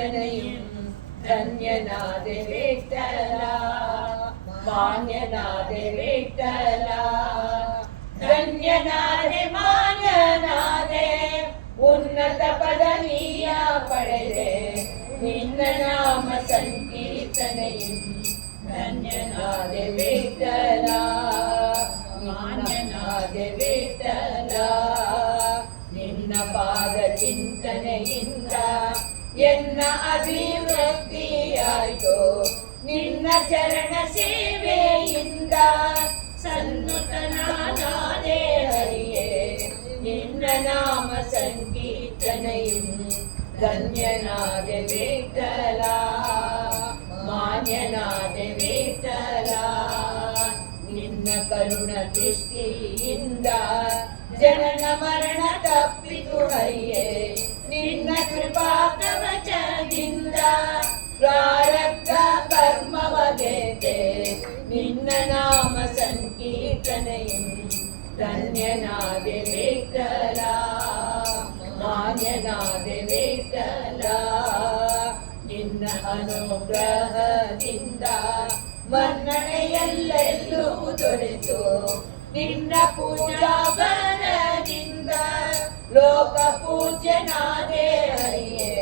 संकीर्तनयुं धन्यनादे विठ्ठला मान्यनादे विठ्ठला धन्यनादे मान्यनादे उन्नत पदवीಯ ಪಡೆದೆ ನಿನ್ನ ನಾಮ ಸಂಕೀರ್ತನೆಯು ಧನ್ಯನಾದೆ ವಿಠ್ಠಲ ಮಾನ್ಯನಾದೆ ವಿಠ್ಠಲ ನಿನ್ನ ಪಾದ ಚಿಂತನೆಯಿಂದ ಎನ್ನ ಅಭಿವೃದ್ಧಿಯಾಯಿತು ನಿನ್ನ ಚರಣ ಸೇವೆಯಿಂದ ಸನ್ನುತನಾದೆ ಹರಿಯೇ ನಿನ್ನ ನಾಮ ಸಂಕೀರ್ತನೆಯು ಧನ್ಯನಾದೆ ವಿಠ್ಠಲ ಮಾನ್ಯನಾದೆ ವಿಠ್ಠಲ ನಿನ್ನ ಕರುಣ ದೃಷ್ಟಿಯಿಂದ ಜನನ ಮರಣ ತಪ್ಪಿತು ಹರಿಯೇ ನಿನ್ನ ಕೃಪಾ ಕವಚದಿಂದ ಪ್ರಾರಬ್ಧ ಕರ್ಮವದೇತೆ ನಿನ್ನ ನಾಮ ಸಂಕೀರ್ತನೆಯು ಧನ್ಯನಾದೆ ವಿಠ್ಠಲ ಮಾನ್ಯನಾದೆ ವಿಠ್ಠಲ ನಿನ್ನ ಅನುಗ್ರಹದಿಂದ ಮನ್ನಣೆಯಲ್ಲೆಲ್ಲೂ ದೊರೆತು ನಿನ್ನ ಪೂಜಾ ಬಲದಿಂದ ಲೋಕ ಪೂಜ್ಯನಾದೆ ಹರಿಯೇ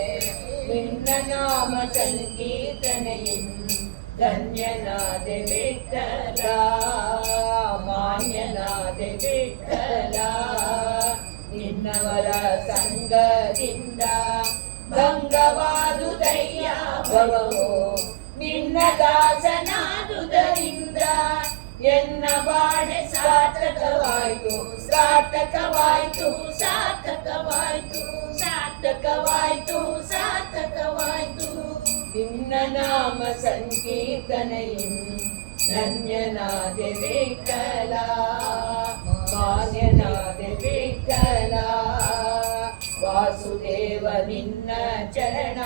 ನಿನ್ನ ನಾಮ ಸಂಕೀರ್ತನೆಯು ಧನ್ಯನಾದೆ ವಿಠ್ಠಲ ಮಾನ್ಯನಾದೆ ವಿಠ್ಠಲ ನಿನ್ನವರ ಸಂಗದಿಂದ ಭಂಗವಾದುದಯ್ಯ ಭವವು ನಿನ್ನ ದಾಸನಾದುದರಿಂದ ಎನ್ನ ಬಾಳೆ ಸಾರ್ಥಕವಾಯಿತು ಸಾರ್ಥಕವಾಯಿತು ಸಾರ್ಥಕವಾಯಿತು ಸಾರ್ಥಕವಾಯಿತು ಸಾರ್ಥಕವಾಯಿತು ನಿನ್ನ ನಾಮ ಸಂಕೀರ್ತನೆಯು ಧನ್ಯನಾದೆ ವಿಠ್ಠಲ ಮಾನ್ಯನಾದೆ ವಿಠ್ಠಲ ವಾಸುದೇವ ನಿನ್ನ ಚರಣ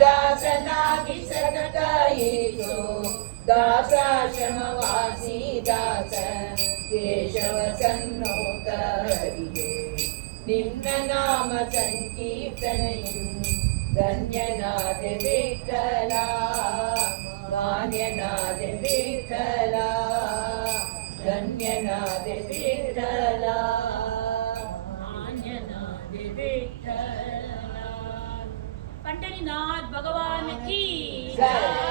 ದಾಸನಾಗಿ ಸತತ ಏಸು ದಾಸಾಶ್ರಮವಾಸಿ ದಾಸ ಕೇಶವ ಸನ್ನೋತ ಹರಿಯೇ ನಿನ್ನ ನಾಮ ಸಂಕೀರ್ತನೆಯು ಧನ್ಯನಾದೆ ವಿಠ್ಠಲ ಮಾನ್ಯನಾದೆ ವಿಠ್ಠಲ ಧನ್ಯನಾದೆ ವಿಠ್ಠಲ ಮಾನ್ಯನಾದೆ ವಿಠ್ಠಲ पंढरीनाथ भगवान की जय।